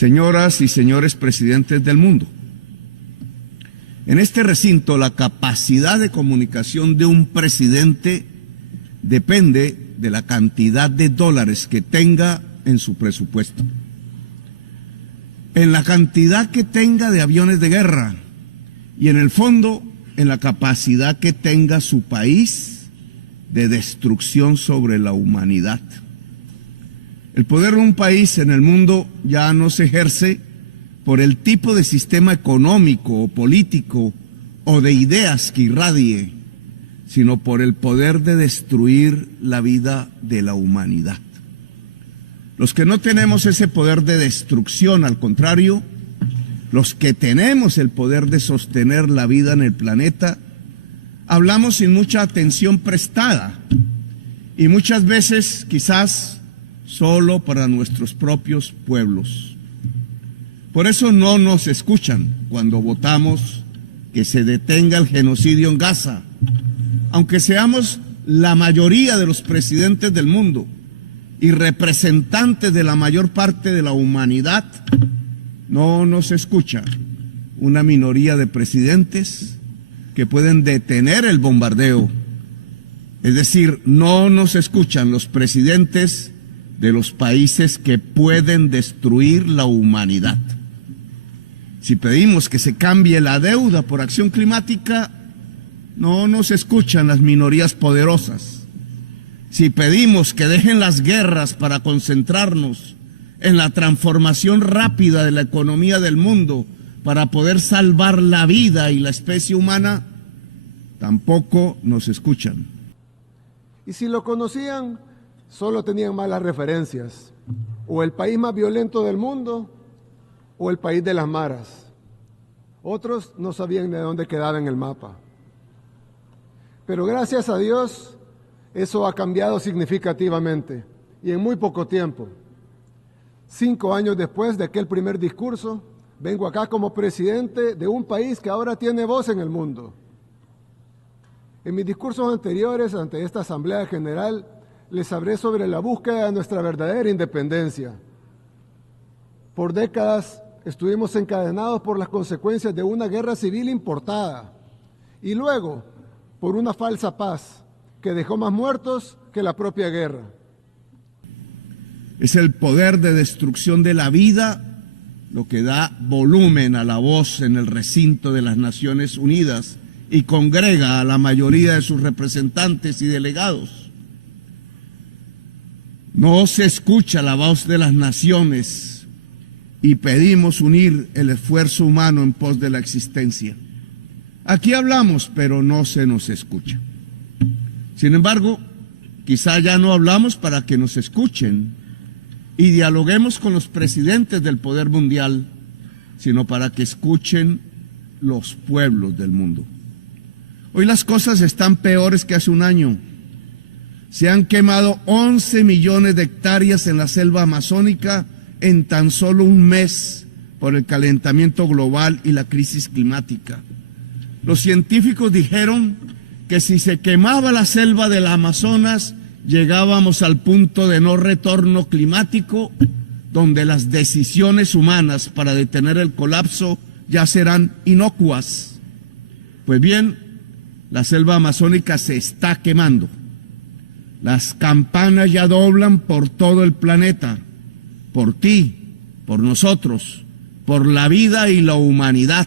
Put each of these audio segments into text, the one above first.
señoras y señores presidentes del mundo. En este recinto, la capacidad de comunicación de un presidente depende de la cantidad de dólares que tenga en su presupuesto, en la cantidad que tenga de aviones de guerra y, en el fondo, en la capacidad que tenga su país de destrucción sobre la humanidad. El poder de un país en el mundo ya no se ejerce por el tipo de sistema económico o político o de ideas que irradie, sino por el poder de destruir la vida de la humanidad. Los que no tenemos ese poder de destrucción, al contrario, los que tenemos el poder de sostener la vida en el planeta, hablamos sin mucha atención prestada y muchas veces quizás solo para nuestros propios pueblos. Por eso no nos escuchan cuando votamos que se detenga el genocidio en Gaza, aunque seamos la mayoría de los presidentes del mundo y representantes de la mayor parte de la humanidad. No nos escucha una minoría de presidentes que pueden detener el bombardeo. Es decir, no nos escuchan los presidentes de los países que pueden destruir la humanidad. Si pedimos que se cambie la deuda por acción climática, no nos escuchan las minorías poderosas. Si pedimos que dejen las guerras para concentrarnos en la transformación rápida de la economía del mundo para poder salvar la vida y la especie humana, tampoco nos escuchan. Y si lo conocían, solo tenían malas referencias, o el país más violento del mundo, o el país de las maras. Otros no sabían de dónde quedaba en el mapa. Pero gracias a Dios, eso ha cambiado significativamente, y en muy poco tiempo. 5 años después de aquel primer discurso, vengo acá como presidente de un país que ahora tiene voz en el mundo. En mis discursos anteriores ante esta Asamblea General, les hablé sobre la búsqueda de nuestra verdadera independencia. Por décadas estuvimos encadenados por las consecuencias de una guerra civil importada y luego por una falsa paz que dejó más muertos que la propia guerra. Es el poder de destrucción de la vida lo que da volumen a la voz en el recinto de las Naciones Unidas y congrega a la mayoría de sus representantes y delegados. No se escucha la voz de las naciones y pedimos unir el esfuerzo humano en pos de la existencia. Aquí hablamos, pero no se nos escucha. Sin embargo, quizá ya no hablamos para que nos escuchen y dialoguemos con los presidentes del poder mundial, sino para que escuchen los pueblos del mundo. Hoy las cosas están peores que hace un año. Se han quemado 11 millones de hectáreas en la selva amazónica en tan solo un mes por el calentamiento global y la crisis climática. Los científicos dijeron que si se quemaba la selva del Amazonas, llegábamos al punto de no retorno climático, donde las decisiones humanas para detener el colapso ya serán inocuas. Pues bien, la selva amazónica se está quemando. Las campanas ya doblan por todo el planeta, por ti, por nosotros, por la vida y la humanidad.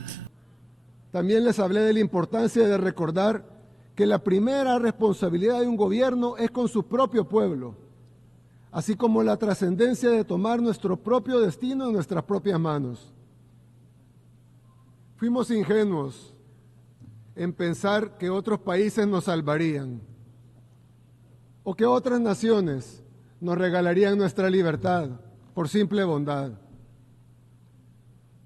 También les hablé de la importancia de recordar que la primera responsabilidad de un gobierno es con su propio pueblo, así como la trascendencia de tomar nuestro propio destino en nuestras propias manos. Fuimos ingenuos en pensar que otros países nos salvarían o que otras naciones nos regalarían nuestra libertad por simple bondad.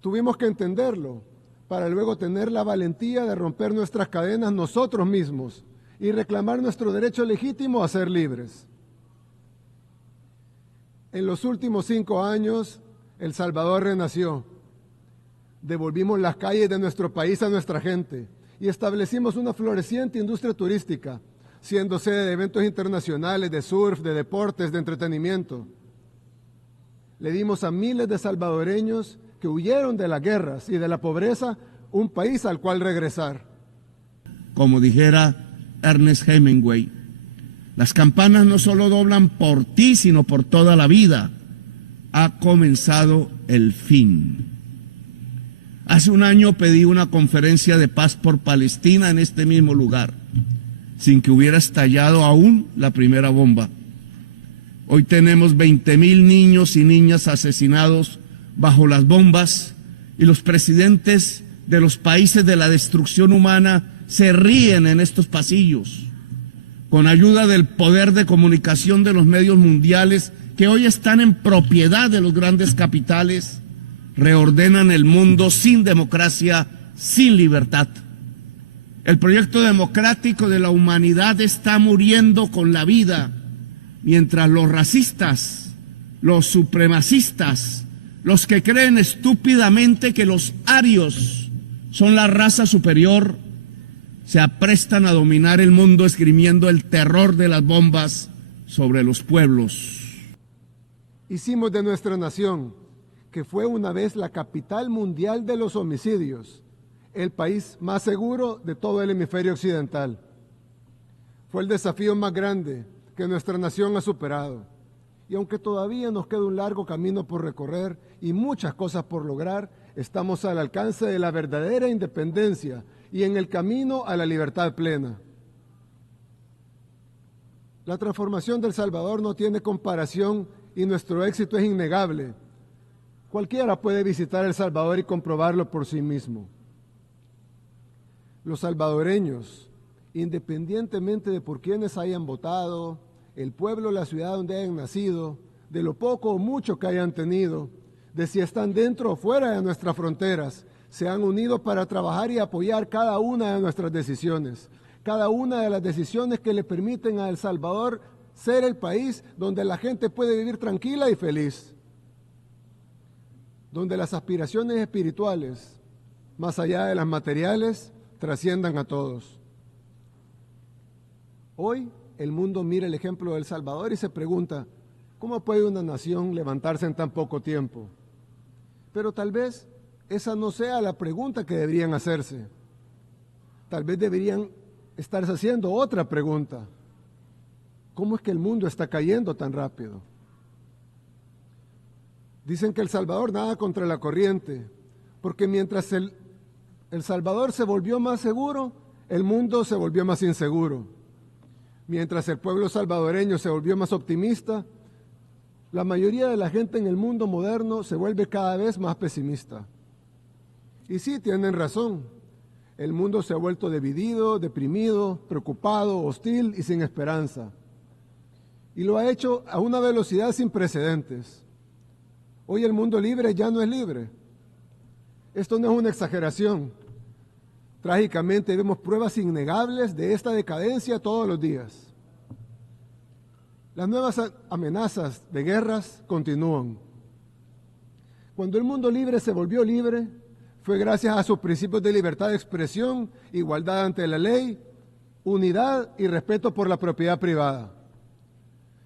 Tuvimos que entenderlo para luego tener la valentía de romper nuestras cadenas nosotros mismos y reclamar nuestro derecho legítimo a ser libres. En los últimos 5 años, El Salvador renació. Devolvimos las calles de nuestro país a nuestra gente y establecimos una floreciente industria turística, siendo sede de eventos internacionales, de surf, de deportes, de entretenimiento. Le dimos a miles de salvadoreños que huyeron de las guerras y de la pobreza un país al cual regresar. Como dijera Ernest Hemingway, las campanas no solo doblan por ti, sino por toda la vida. Ha comenzado el fin. Hace un año pedí una conferencia de paz por Palestina en este mismo lugar, sin que hubiera estallado aún la primera bomba. Hoy tenemos 20,000 niños y niñas asesinados bajo las bombas y los presidentes de los países de la destrucción humana se ríen en estos pasillos. Con ayuda del poder de comunicación de los medios mundiales que hoy están en propiedad de los grandes capitales, reordenan el mundo sin democracia, sin libertad. El proyecto democrático de la humanidad está muriendo con la vida, mientras los racistas, los supremacistas, los que creen estúpidamente que los arios son la raza superior, se aprestan a dominar el mundo esgrimiendo el terror de las bombas sobre los pueblos. Hicimos de nuestra nación, que fue una vez la capital mundial de los homicidios, el país más seguro de todo el hemisferio occidental. Fue el desafío más grande que nuestra nación ha superado. Y aunque todavía nos queda un largo camino por recorrer y muchas cosas por lograr, estamos al alcance de la verdadera independencia y en el camino a la libertad plena. La transformación de El Salvador no tiene comparación y nuestro éxito es innegable. Cualquiera puede visitar El Salvador y comprobarlo por sí mismo. Los salvadoreños, independientemente de por quienes hayan votado, el pueblo o la ciudad donde hayan nacido, de lo poco o mucho que hayan tenido, de si están dentro o fuera de nuestras fronteras, se han unido para trabajar y apoyar cada una de nuestras decisiones, cada una de las decisiones que le permiten a El Salvador ser el país donde la gente puede vivir tranquila y feliz, donde las aspiraciones espirituales, más allá de las materiales, trasciendan a todos. Hoy el mundo mira el ejemplo de El Salvador y se pregunta, ¿cómo puede una nación levantarse en tan poco tiempo? Pero tal vez esa no sea la pregunta que deberían hacerse. Tal vez deberían estarse haciendo otra pregunta. ¿Cómo es que el mundo está cayendo tan rápido? Dicen que El Salvador nada contra la corriente, porque mientras El Salvador se volvió más seguro, el mundo se volvió más inseguro. Mientras el pueblo salvadoreño se volvió más optimista, la mayoría de la gente en el mundo moderno se vuelve cada vez más pesimista. Y sí, tienen razón. El mundo se ha vuelto dividido, deprimido, preocupado, hostil y sin esperanza. Y lo ha hecho a una velocidad sin precedentes. Hoy el mundo libre ya no es libre. Esto no es una exageración. Trágicamente vemos pruebas innegables de esta decadencia todos los días. Las nuevas amenazas de guerras continúan. Cuando el mundo libre se volvió libre, fue gracias a sus principios de libertad de expresión, igualdad ante la ley, unidad y respeto por la propiedad privada.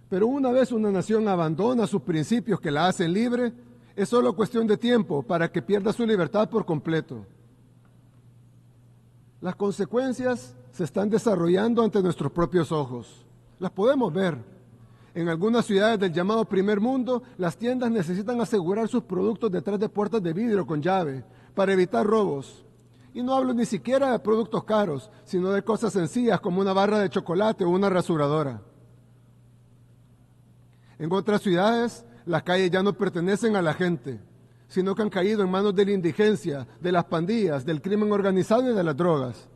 Pero una vez una nación abandona sus principios que la hacen libre, es solo cuestión de tiempo para que pierda su libertad por completo. Las consecuencias se están desarrollando ante nuestros propios ojos. Las podemos ver. En algunas ciudades del llamado primer mundo, las tiendas necesitan asegurar sus productos detrás de puertas de vidrio con llave para evitar robos. Y no hablo ni siquiera de productos caros, sino de cosas sencillas como una barra de chocolate o una rasuradora. En otras ciudades, las calles ya no pertenecen a la gente, sino que han caído en manos de la indigencia, de las pandillas, del crimen organizado y de las drogas.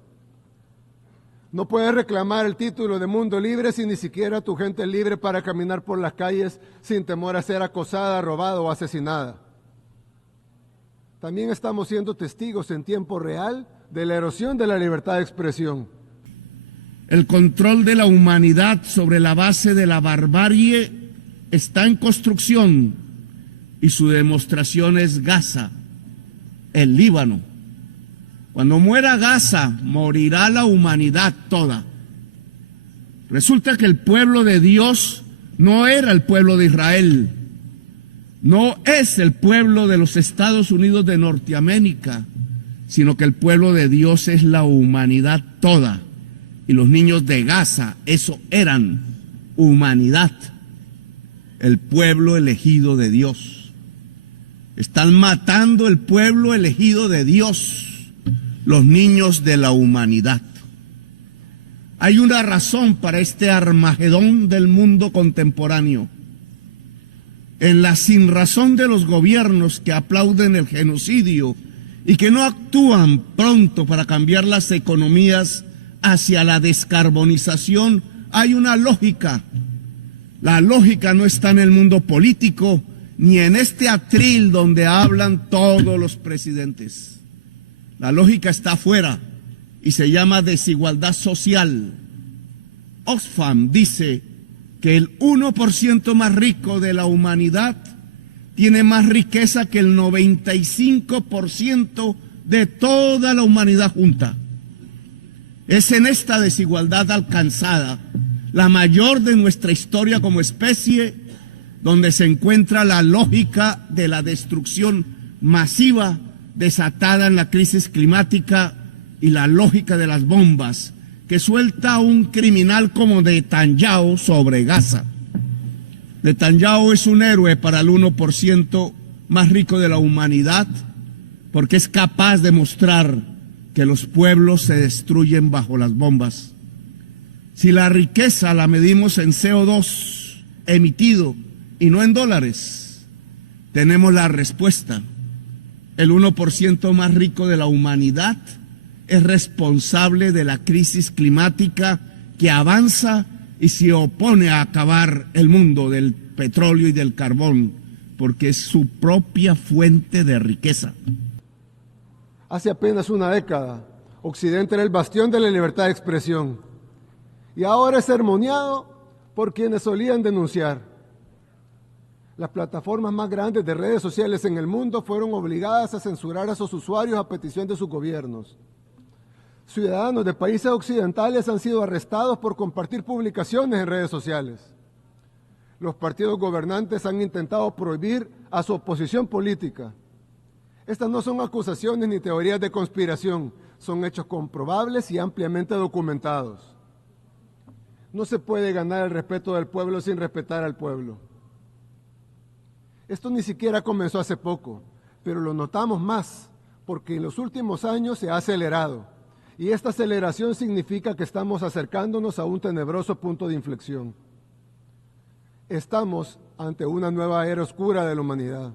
No puedes reclamar el título de mundo libre si ni siquiera tu gente es libre para caminar por las calles sin temor a ser acosada, robada o asesinada. También estamos siendo testigos en tiempo real de la erosión de la libertad de expresión. El control de la humanidad sobre la base de la barbarie está en construcción y su demostración es Gaza, el Líbano. Cuando muera Gaza, morirá la humanidad toda. Resulta que el pueblo de Dios no era el pueblo de Israel. no es el pueblo de los Estados Unidos de Norteamérica, sino que el pueblo de Dios es la humanidad toda. Y los niños de Gaza, eso eran humanidad, el pueblo elegido de Dios. Están matando el pueblo elegido de Dios, los niños de la humanidad. Hay una razón para este Armagedón del mundo contemporáneo. En la sinrazón de los gobiernos que aplauden el genocidio y que no actúan pronto para cambiar las economías hacia la descarbonización, hay una lógica. La lógica no está en el mundo político ni en este atril donde hablan todos los presidentes. La lógica está afuera y se llama desigualdad social. Oxfam dice que el 1% más rico de la humanidad tiene más riqueza que el 95% de toda la humanidad junta. Es en esta desigualdad alcanzada, la mayor de nuestra historia como especie, donde se encuentra la lógica de la destrucción masiva desatada en la crisis climática y la lógica de las bombas que suelta un criminal como Netanyahu sobre Gaza. Netanyahu es un héroe para el 1% más rico de la humanidad porque es capaz de mostrar que los pueblos se destruyen bajo las bombas. Si la riqueza la medimos en CO2 emitido y no en dólares, tenemos la respuesta. El 1% más rico de la humanidad es responsable de la crisis climática que avanza y se opone a acabar el mundo del petróleo y del carbón, porque es su propia fuente de riqueza. Hace apenas una década, Occidente era el bastión de la libertad de expresión y ahora es sermoneado por quienes solían denunciar. Las plataformas más grandes de redes sociales en el mundo fueron obligadas a censurar a sus usuarios a petición de sus gobiernos. Ciudadanos de países occidentales han sido arrestados por compartir publicaciones en redes sociales. Los partidos gobernantes han intentado prohibir a su oposición política. Estas no son acusaciones ni teorías de conspiración, son hechos comprobables y ampliamente documentados. No se puede ganar el respeto del pueblo sin respetar al pueblo. Esto ni siquiera comenzó hace poco, pero lo notamos más porque en los últimos años se ha acelerado. Y esta aceleración significa que estamos acercándonos a un tenebroso punto de inflexión. Estamos ante una nueva era oscura de la humanidad.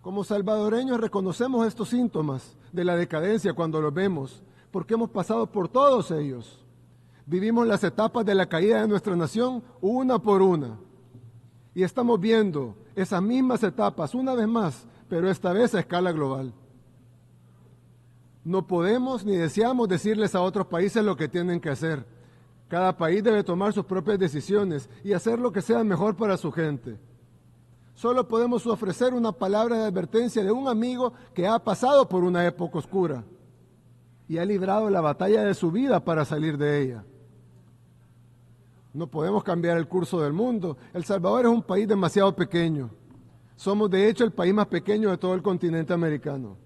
Como salvadoreños reconocemos estos síntomas de la decadencia cuando los vemos, porque hemos pasado por todos ellos. Vivimos las etapas de la caída de nuestra nación una por una. Y estamos viendo esas mismas etapas una vez más, pero esta vez a escala global. No podemos ni deseamos decirles a otros países lo que tienen que hacer. Cada país debe tomar sus propias decisiones y hacer lo que sea mejor para su gente. Solo podemos ofrecer una palabra de advertencia de un amigo que ha pasado por una época oscura y ha librado la batalla de su vida para salir de ella. No podemos cambiar el curso del mundo. El Salvador es un país demasiado pequeño. Somos de hecho el país más pequeño de todo el continente americano.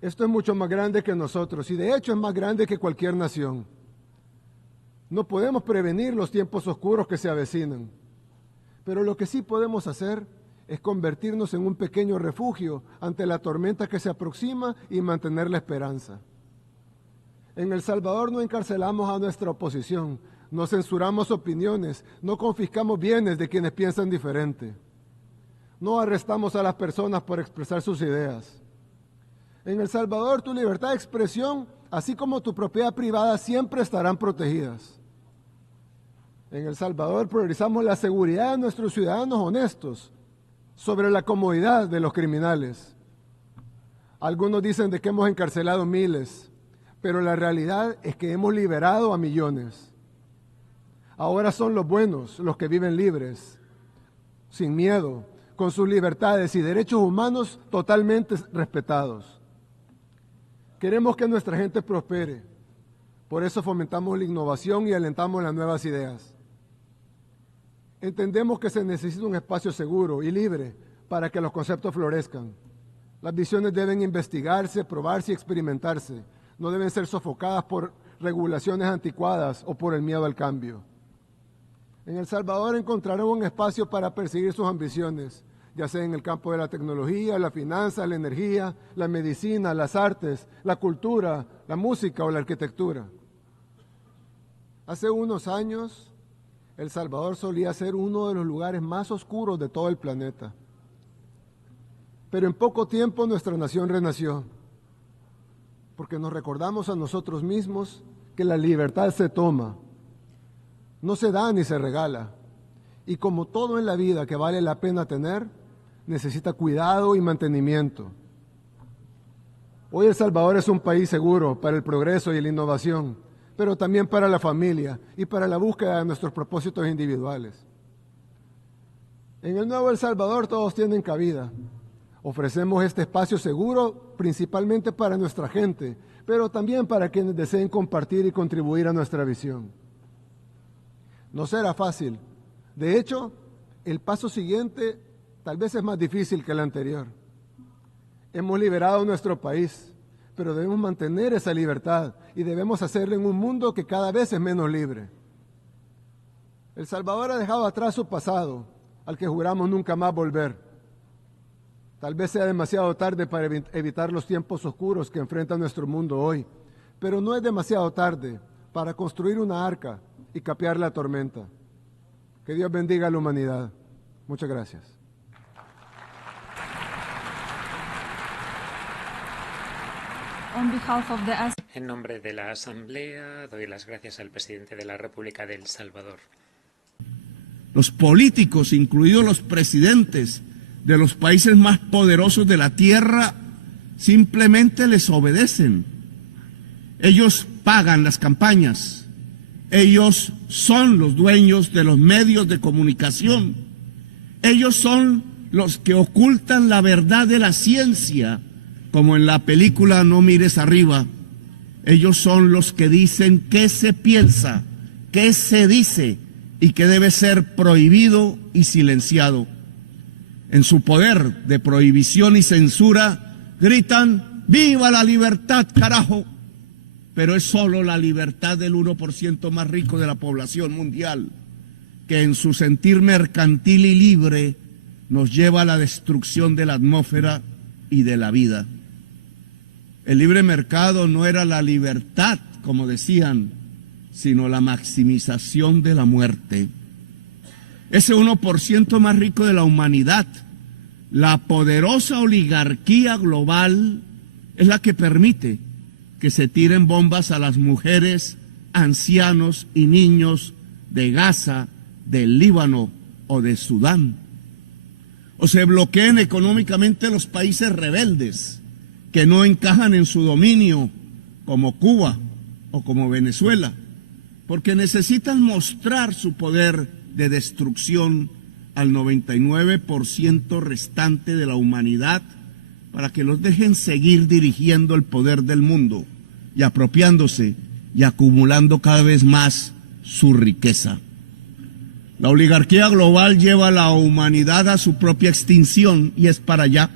Esto es mucho más grande que nosotros y de hecho es más grande que cualquier nación. No podemos prevenir los tiempos oscuros que se avecinan, pero lo que sí podemos hacer es convertirnos en un pequeño refugio ante la tormenta que se aproxima y mantener la esperanza. En El Salvador no encarcelamos a nuestra oposición, no censuramos opiniones, no confiscamos bienes de quienes piensan diferente. No arrestamos a las personas por expresar sus ideas. En El Salvador, tu libertad de expresión, así como tu propiedad privada, siempre estarán protegidas. En El Salvador priorizamos la seguridad de nuestros ciudadanos honestos sobre la comodidad de los criminales. Algunos dicen de que hemos encarcelado miles, pero la realidad es que hemos liberado a millones. Ahora son los buenos los que viven libres, sin miedo, con sus libertades y derechos humanos totalmente respetados. Queremos que nuestra gente prospere, por eso fomentamos la innovación y alentamos las nuevas ideas. Entendemos que se necesita un espacio seguro y libre para que los conceptos florezcan. Las visiones deben investigarse, probarse y experimentarse. No deben ser sofocadas por regulaciones anticuadas o por el miedo al cambio. En El Salvador encontrarán un espacio para perseguir sus ambiciones, ya sea en el campo de la tecnología, la finanza, la energía, la medicina, las artes, la cultura, la música o la arquitectura. Hace unos años, El Salvador solía ser uno de los lugares más oscuros de todo el planeta. Pero en poco tiempo nuestra nación renació, porque nos recordamos a nosotros mismos que la libertad se toma, no se da ni se regala, y como todo en la vida que vale la pena tener, necesita cuidado y mantenimiento. Hoy El Salvador es un país seguro para el progreso y la innovación, pero también para la familia y para la búsqueda de nuestros propósitos individuales. En el nuevo El Salvador todos tienen cabida. Ofrecemos este espacio seguro principalmente para nuestra gente, pero también para quienes deseen compartir y contribuir a nuestra visión. No será fácil. De hecho, el paso siguiente tal vez es más difícil que el anterior. Hemos liberado nuestro país, pero debemos mantener esa libertad y debemos hacerlo en un mundo que cada vez es menos libre. El Salvador ha dejado atrás su pasado, al que juramos nunca más volver. Tal vez sea demasiado tarde para evitar los tiempos oscuros que enfrenta nuestro mundo hoy, pero no es demasiado tarde para construir una arca y capear la tormenta. Que Dios bendiga a la humanidad. Muchas gracias. En nombre de la Asamblea, doy las gracias al presidente de la República de El Salvador. Los políticos, incluidos los presidentes de los países más poderosos de la tierra, simplemente les obedecen. Ellos pagan las campañas. Ellos son los dueños de los medios de comunicación. Ellos son los que ocultan la verdad de la ciencia, como en la película No mires arriba. Ellos son los que dicen qué se piensa, qué se dice y qué debe ser prohibido y silenciado. En su poder de prohibición y censura gritan ¡viva la libertad, carajo! Pero es solo la libertad del 1% más rico de la población mundial, que en su sentir mercantil y libre nos lleva a la destrucción de la atmósfera y de la vida. El libre mercado no era la libertad, como decían, sino la maximización de la muerte. Ese 1% más rico de la humanidad, la poderosa oligarquía global, es la que permite que se tiren bombas a las mujeres, ancianos y niños de Gaza, del Líbano o de Sudán. O se bloqueen económicamente los países rebeldes que no encajan en su dominio, como Cuba o como Venezuela, porque necesitan mostrar su poder de destrucción al 99% restante de la humanidad para que los dejen seguir dirigiendo el poder del mundo y apropiándose y acumulando cada vez más su riqueza. La oligarquía global lleva a la humanidad a su propia extinción y es para allá.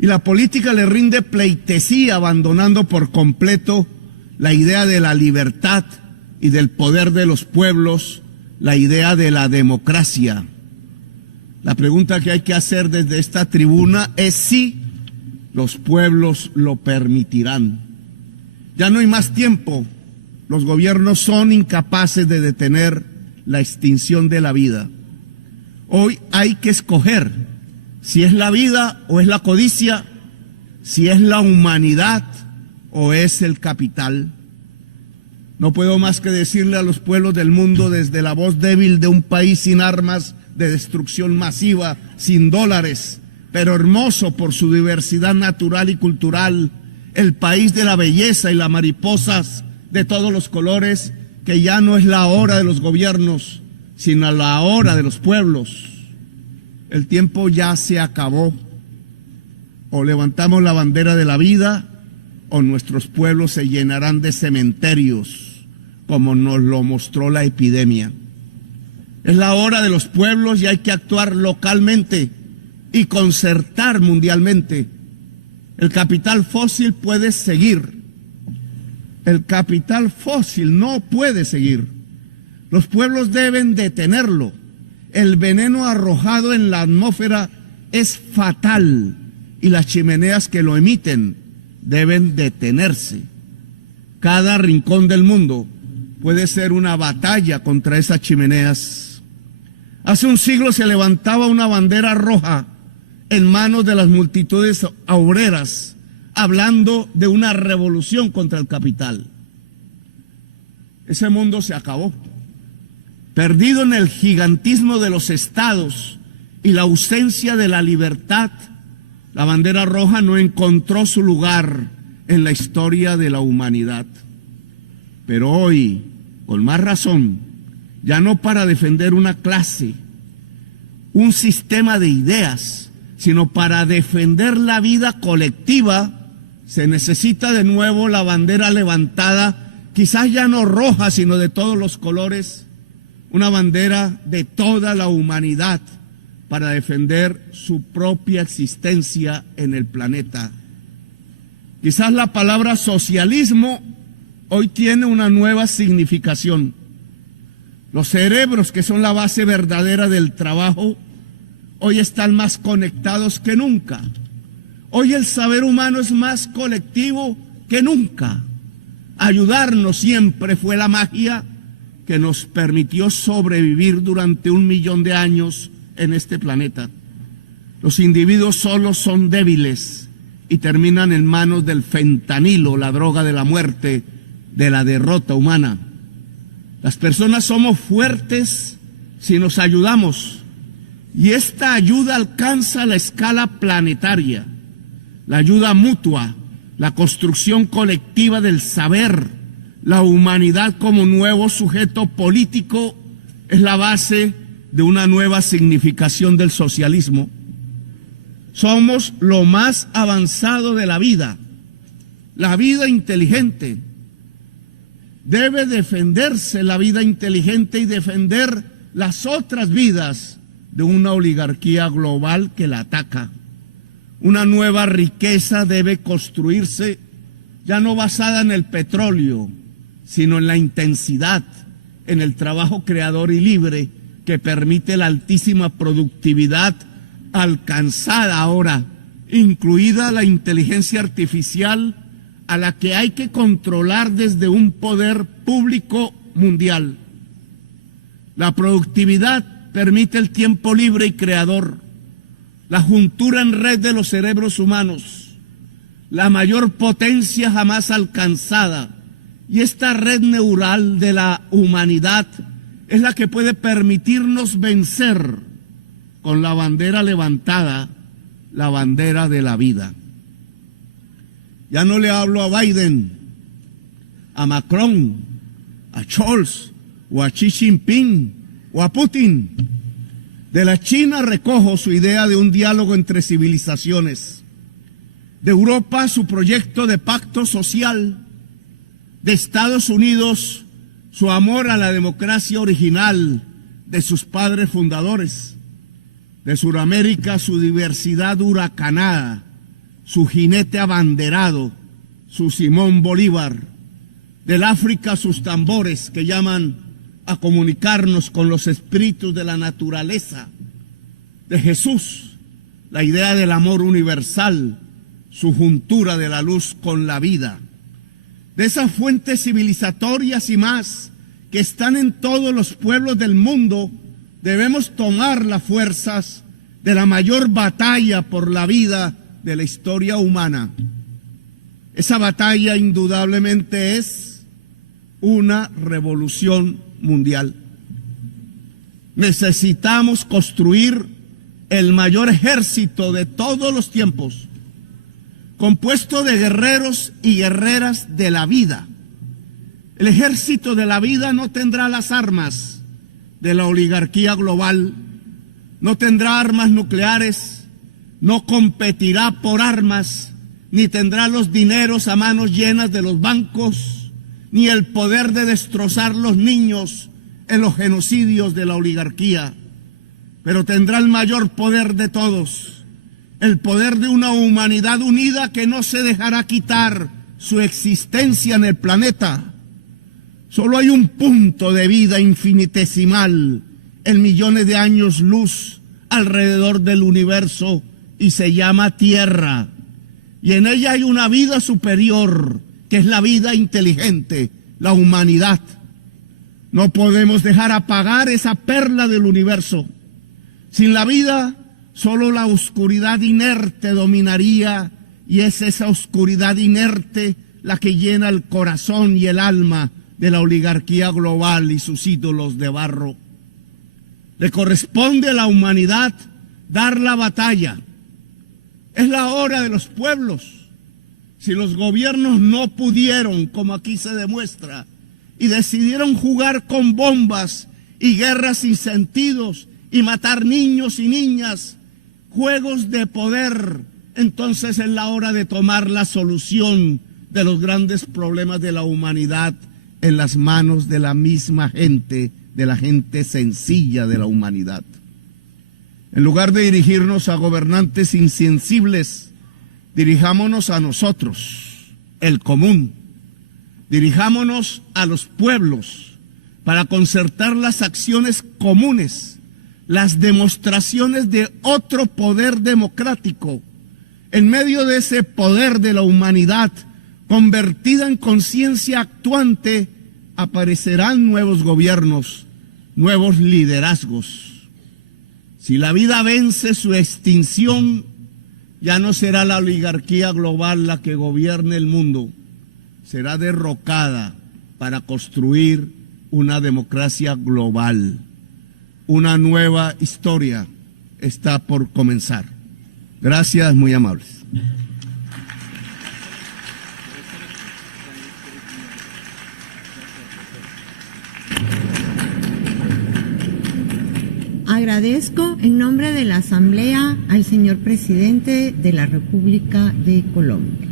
Y la política le rinde pleitesía abandonando por completo la idea de la libertad y del poder de los pueblos, la idea de la democracia. La pregunta que hay que hacer desde esta tribuna es si los pueblos lo permitirán. Ya no hay más tiempo. Los gobiernos son incapaces de detener la extinción de la vida. Hoy hay que escoger si es la vida o es la codicia, si es la humanidad o es el capital. No puedo más que decirle a los pueblos del mundo desde la voz débil de un país sin armas de destrucción masiva, sin dólares, pero hermoso por su diversidad natural y cultural, el país de la belleza y las mariposas de todos los colores, que ya no es la hora de los gobiernos, sino la hora de los pueblos. El tiempo ya se acabó. O levantamos la bandera de la vida, o nuestros pueblos se llenarán de cementerios, como nos lo mostró la epidemia. Es la hora de los pueblos y hay que actuar localmente y concertar mundialmente. El capital fósil puede seguir. El capital fósil no puede seguir. Los pueblos deben detenerlo. El veneno arrojado en la atmósfera es fatal y las chimeneas que lo emiten deben detenerse. Cada rincón del mundo puede ser una batalla contra esas chimeneas. Hace un siglo se levantaba una bandera roja en manos de las multitudes obreras, hablando de una revolución contra el capital. Ese mundo se acabó. Perdido en el gigantismo de los estados y la ausencia de la libertad, la bandera roja no encontró su lugar en la historia de la humanidad. Pero hoy, con más razón, ya no para defender una clase, un sistema de ideas, sino para defender la vida colectiva, se necesita de nuevo la bandera levantada, quizás ya no roja, sino de todos los colores, una bandera de toda la humanidad para defender su propia existencia en el planeta. Quizás la palabra socialismo hoy tiene una nueva significación. Los cerebros, que son la base verdadera del trabajo, hoy están más conectados que nunca. Hoy el saber humano es más colectivo que nunca. Ayudarnos siempre fue la magia que nos permitió sobrevivir durante 1 millón de años en este planeta. Los individuos solos son débiles y terminan en manos del fentanilo, la droga de la muerte, de la derrota humana. Las personas somos fuertes si nos ayudamos, y esta ayuda alcanza la escala planetaria. La ayuda mutua, la construcción colectiva del saber, la humanidad como nuevo sujeto político es la base de una nueva significación del socialismo. Somos lo más avanzado de la vida inteligente. Debe defenderse la vida inteligente y defender las otras vidas de una oligarquía global que la ataca. Una nueva riqueza debe construirse, ya no basada en el petróleo, sino en la intensidad, en el trabajo creador y libre que permite la altísima productividad alcanzada ahora, incluida la inteligencia artificial, a la que hay que controlar desde un poder público mundial. La productividad permite el tiempo libre y creador, la juntura en red de los cerebros humanos, la mayor potencia jamás alcanzada, y esta red neural de la humanidad es la que puede permitirnos vencer con la bandera levantada, la bandera de la vida. Ya no le hablo a Biden, a Macron, a Scholz o a Xi Jinping o a Putin. De la China recojo su idea de un diálogo entre civilizaciones. De Europa su proyecto de pacto social. De Estados Unidos su amor a la democracia original de sus padres fundadores. De Sudamérica su diversidad huracanada, su jinete abanderado, su Simón Bolívar. Del África sus tambores que llaman a comunicarnos con los espíritus de la naturaleza. De Jesús, la idea del amor universal, su juntura de la luz con la vida. De esas fuentes civilizatorias y más que están en todos los pueblos del mundo, debemos tomar las fuerzas de la mayor batalla por la vida de la historia humana. Esa batalla indudablemente es una revolución mundial. Necesitamos construir el mayor ejército de todos los tiempos, compuesto de guerreros y guerreras de la vida. El ejército de la vida no tendrá las armas de la oligarquía global, no tendrá armas nucleares, no competirá por armas, ni tendrá los dineros a manos llenas de los bancos, ni el poder de destrozar los niños en los genocidios de la oligarquía, pero tendrá el mayor poder de todos, el poder de una humanidad unida que no se dejará quitar su existencia en el planeta. Solo hay un punto de vida infinitesimal en millones de años luz alrededor del universo y se llama Tierra. Y en ella hay una vida superior, que es la vida inteligente, la humanidad. No podemos dejar apagar esa perla del universo. Sin la vida, solo la oscuridad inerte dominaría, y es esa oscuridad inerte la que llena el corazón y el alma de la oligarquía global y sus ídolos de barro. Le corresponde a la humanidad dar la batalla. Es la hora de los pueblos. Si los gobiernos no pudieron, como aquí se demuestra, y decidieron jugar con bombas y guerras sin sentidos y matar niños y niñas, juegos de poder, entonces es la hora de tomar la solución de los grandes problemas de la humanidad en las manos de la misma gente, de la gente sencilla de la humanidad. En lugar de dirigirnos a gobernantes insensibles, dirijámonos a nosotros, el común. Dirijámonos a los pueblos para concertar las acciones comunes, las demostraciones de otro poder democrático. En medio de ese poder de la humanidad, convertida en conciencia actuante, aparecerán nuevos gobiernos, nuevos liderazgos. Si la vida vence su extinción, ya no será la oligarquía global la que gobierne el mundo, será derrocada para construir una democracia global. Una nueva historia está por comenzar. Gracias, muy amables. Agradezco en nombre de la Asamblea al señor Presidente de la República de Colombia.